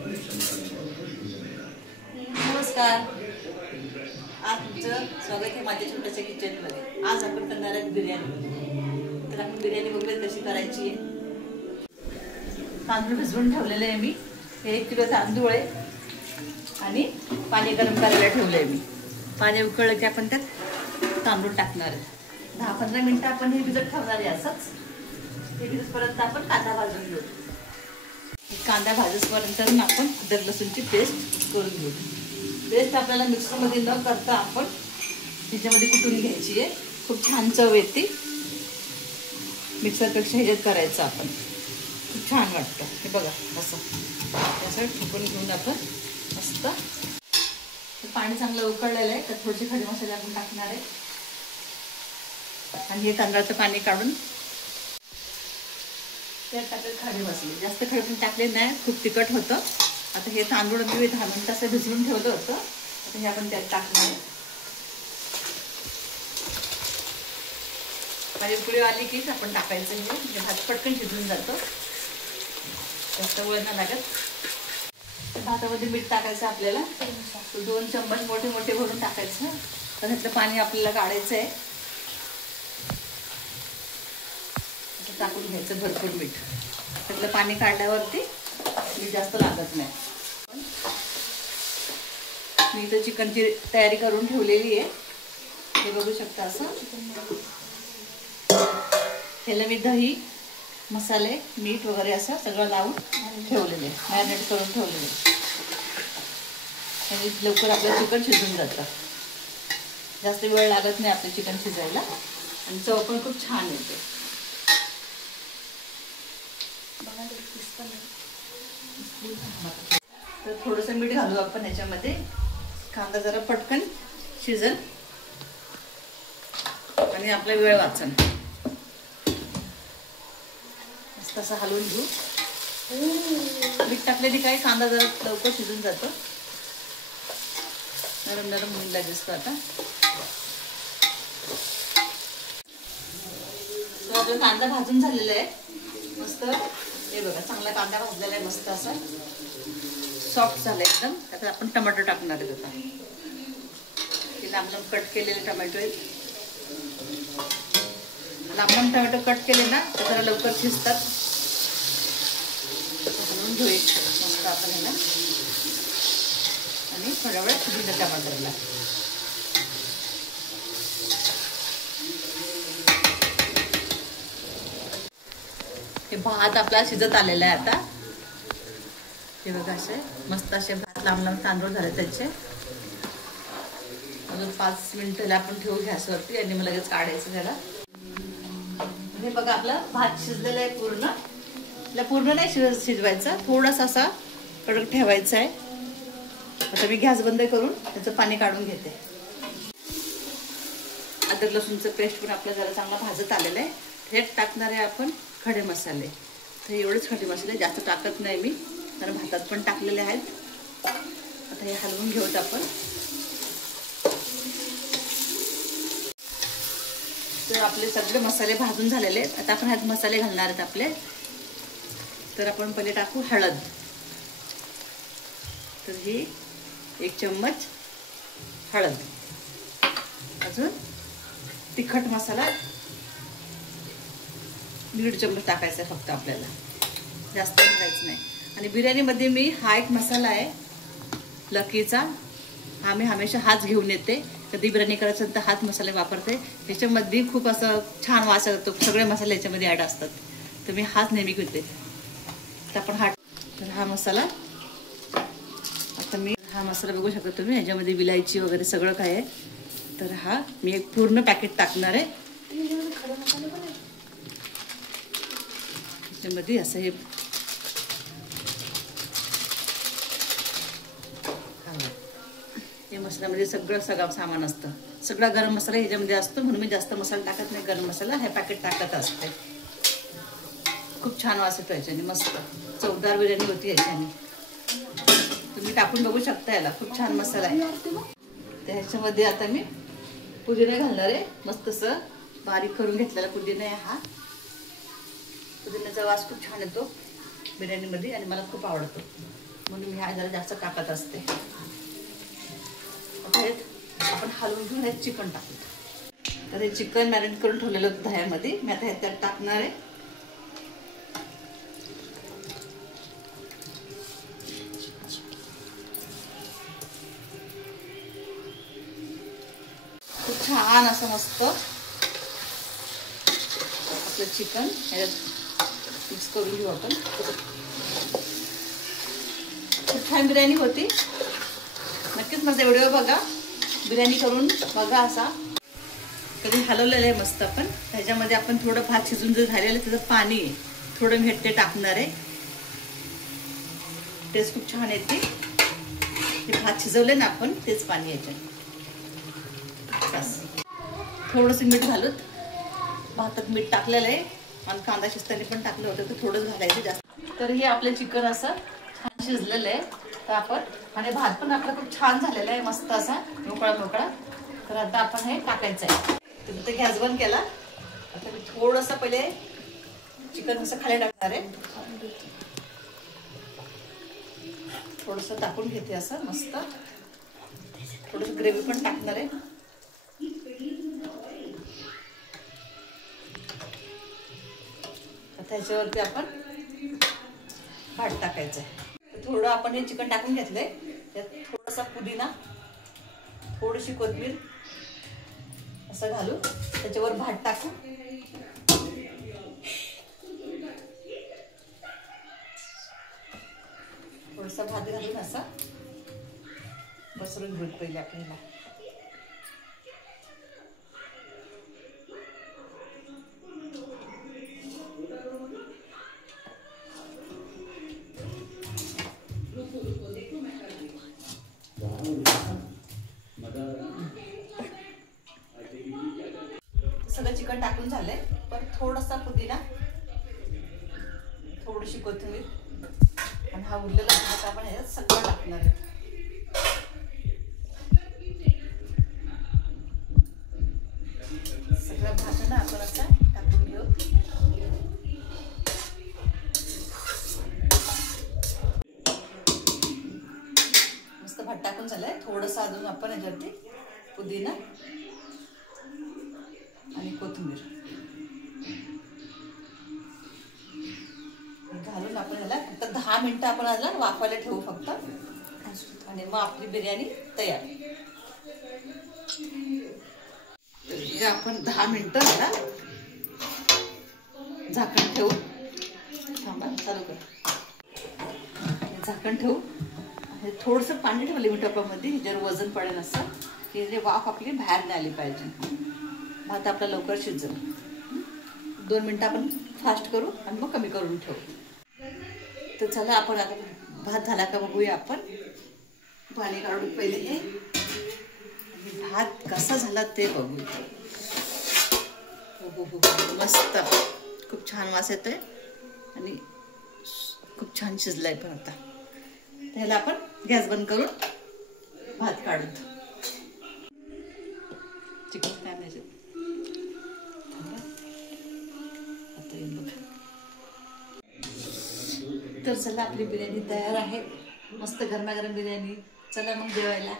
नमस्कार, आज तुमचं स्वागत आहे माझ्या छोट्याशा किचनमध्ये। आज आपण करणार आहोत बिर्याणी। तर आपण बिर्याणी बघूया कशी करायची आहे। तांदूळ भिजवून ठेवलेले आहे मी। हे 1 किलो तांदूळ आहे आणि पाणी गरम करायला ठेवले आहे मी। पाणी उकळलं की आपण त्यात तांदूळ टाकणार आहे। 10-15 मिनिटं आपण हे भिजत ठेवणार आहे असंच। हे भिजतपर्यंत आपण कांदा भाजून घेऊ। कांदा भाजूपर्यंत आपण अद्रक लसूणची पेस्ट करून घेऊ। पेस्ट आपल्याला मिक्सरमध्ये न करता आपण ह्याच्यामध्ये कुटून घ्यायची आहे। खूप छान चव येते। मिक्सरपेक्षा ह्याच्यात करायचं आपण, खूप छान वाटतं। हे बघा असं ठोकून घेऊन आपण मस्त पाणी चांगलं उकळलेलं आहे। तर थोडेसे खडे मसाले आपण टाकणार आहे आणि हे तांदळाचं पाणी काढून त्यात टाकले खडे मसाले। जास्त खडे पण टाकले नाही, खूप तिखट होतं। आता हे तांदूळ मी 10 मिनिटं असं भिजवून ठेवलं होतं। आता हे आपण त्यात टाकणार आहे। आणि उकळी आली की आपण टाकायचं। हे म्हणजे भात पटकन शिजून जातो, जास्त वेळ नाही लागत। भातामध्ये मीठ टाकायचं आपल्याला 2 चम्मच मोठे मोठे भरून टाकायचं। तर ह्यातलं पाणी आपल्याला काढायचं आहे। टाकून घ्यायचं भरपूर मीठ। त्यातलं पाणी काढल्यावरती मीठ जास्त लागत नाही। मी इथं चिकनची तयारी करून ठेवलेली आहे, हे बघू शकता। असं ह्याला मी दही, मसाले, मीठ वगैरे असं सगळं लावून ठेवलेले, मॅरिनेट करून ठेवलेले। आणि लवकर आपलं चिकन शिजून जातं, जास्त वेळ लागत नाही आपलं चिकन शिजायला आणि चव पण खूप छान येते। तर थोडंसं मीठ घालू आपण ह्याच्यामध्ये। कांदा जरा पटकन शिजल आणि आपला वेळ वाचन। मस्त असं हलवून घेऊ। मीठ टाकल्याने काय कांदा जरा लवकर शिजून जातो, नरम नरम होऊन लागेल। आता आपला कांदा भाजून झालेला आहे मस्त। हे बघा चांगला कांदा भाजलेला आहे मस्त, असा सॉफ्ट झाला एकदम। आता आपण टोमॅटो टाकणार आहेत। आता हे लांब लांब कट केलेले टोमॅटो आहेत। लांब लांब टोमॅटो कट केले ना तर जरा लवकर शिजतात। म्हणून धुवायचं मस्त आपण ह्याला आणि थोड्या वेळ शिजून टमाटरला। हे भात आपला शिजत आलेला आहे आता। हे बघा असे मस्त असे भात लांब लांब तांदूळ झाले त्याचे। अजून 5 मिनिटं आपण ठेवू गॅसवरती आणि मग लगेच काढायचं त्याला। हे बघा आपला भात शिजलेला आहे पूर्ण। आपला पूर्ण नाही शिजवायचा, थोडासा असा कडक ठेवायचा आहे। आता मी गॅस बंद करून त्याचं पाणी काढून घेते। अद्रक लसूणचं पेस्ट पण आपलं जरा चांगला भाजत आलेलं आहे। ह्यात टाकणार आहे आपण खडे मसाले। तर एवढेच खडे मसाले, जास्त टाकत नाही मी, कारण भातात पण टाकलेले आहेत। आता हे हलवून घेऊत आपण। तर आपले सगळे मसाले भाजून झालेले आहेत। आता आपण ह्यात मसाले घालणार आहेत आपले। तर आपण पहिले टाकू हळद। तर ही 1 चम्मच हळद। अजून तिखट मसाला 1.5 चम्मच टाकायचा फक्त आपल्याला, जास्त टाकायचं नाही। आणि बिर्याणीमध्ये मी हा एक मसाला आहे लकीचा, हा मी हमेशा हाच घेऊन येते। कधी बिर्याणी करायचं तर हाच मसाले वापरते। ह्याच्यामध्ये खूप असं छान वास येतो, सगळे मसाले ह्याच्यामध्ये ॲड असतात। तर मी हाच नेहमी घेते। तर आपण हा मसाला, आता मी हा मसाला बघू शकता तुम्ही, ह्याच्यामध्ये विलायची वगैरे सगळं काय आहे। तर हा मी एक पूर्ण पॅकेट टाकणार आहे ह्याच्यामध्ये। असं हे मसाल्यामध्ये सगळं सामान असतं, सगळा गरम मसाला ह्याच्यामध्ये असतो। म्हणून मी जास्त मसाला टाकत नाही, गरम मसाला हे पॅकेट टाकत असते। खूप छान वास येतो ह्याच्याने, मस्त चवदार बिर्याणी होती ह्याच्याने। तुम्ही टाकून बघू शकता याला, खूप छान मसाला आहे। तर ह्याच्यामध्ये आता मी पुदिना घालणार आहे। मस्त असं बारीक करून घेतलेला पुदिना आहे हा। पुदिन्याचा वास खूप छान येतो बिर्याणीमध्ये आणि मला खूप आवडतो। म्हणून मी ह्या जरा जास्त टाकत असते. आपण हलवून घेऊन हे चिकन टाकलं. तर हे चिकन मॅरिनेट करून ठेवलेलं होतं दह्यामध्ये, मी आता ह्यात टाकणार आहे. खूप छान असं मस्त आपलं चिकन ह्याच्यात मिक्स करून घेऊ आपण. खूप छान बिर्याणी होती. नक्कीच माझा व्हिडिओ बघा, बिर्याणी करून बघा. असा कधी हलवलेलं आहे मस्त आपण. ह्याच्यामध्ये आपण थोडं भात शिजून जर झालेलं त्याचं पाणी आहे थोडं मी ते टाकणार आहे. टेस्ट खूप छान येते. ते भात शिजवले ना आपण तेच पाणी याच्यात. बस थोडंसं मीठ घालून, भातात मीठ टाकलेलं आहे आणि कांदा शिजताना पण टाकलं होतं तर थोडंच घालायचं जास्त. तर हे आपलं चिकन असं छान शिजलेलं आहे. तर आपण आणि भात पण आपला खूप छान झालेला आहे मस्त असा मोकळा मोकळा. तर आता आपण हे टाकायचं आहे. तर ते गॅस बंद केला. आता मी थोडंसं पहिले चिकन असं खाली टाकणार आहे. थोडंसं टाकून घेते असं मस्त. थोडंसं ग्रेव्ही पण टाकणार आहे. त्याच्यावरती आपण भात टाकायचं आहे. थोडं आपण हे चिकन टाकून घेतलंय. त्यात थोडासा पुदिना, थोडीशी कोथिंबीर असं घालू. त्याच्यावर भात टाकू. थोडासा भात घालून असा बसरून घेऊ पहिले आपल्याला. सगळं चिकन टाकून झालंय. पण थोडासा पुदिना, थोडीशी कोथिंबीर आणि हा उरलेला भात आपण ह्याच्यात सगळं टाकणार आहे. सगळं भात ना आपण असं टाकून घेऊ. मस्त भात टाकून झालंय. थोडंसं अजून आपण ह्याच्यावरती पुदिना आणि कोथिंबीर घालून आपण ह्याला फक्त 10 मिनिटं आपण ह्याला वाफायला ठेवू फक्त. आणि मग आपली बिर्याणी तयार. तर आपण 10 मिनिटं ह्याला झाकण ठेवू. थांबा चालू कर. झाकण ठेवू. थोडंसं पाणी ठेवले मी टपामध्ये ज्यावर वजन पडेल असं की जे वाफ आपली बाहेर नाही आली पाहिजे. भात आपला लवकर शिजेल. 2 मिनिटं आपण फास्ट करू आणि मग कमी करून ठेवू. तर चला आपण आता भात झाला का बघूया आपण. पाणी काढून पहिले हे भात कसा झाला ते बघू. मस्त खूप छान वास येतोय आणि खूप छान शिजलाय. पण आता त्याला आपण गॅस बंद करून भात काढून चिकन काय नाही. तर चला आपली बिर्याणी तयार आहे. मस्त गरमागरम बिर्याणी. चला मग जेवायला.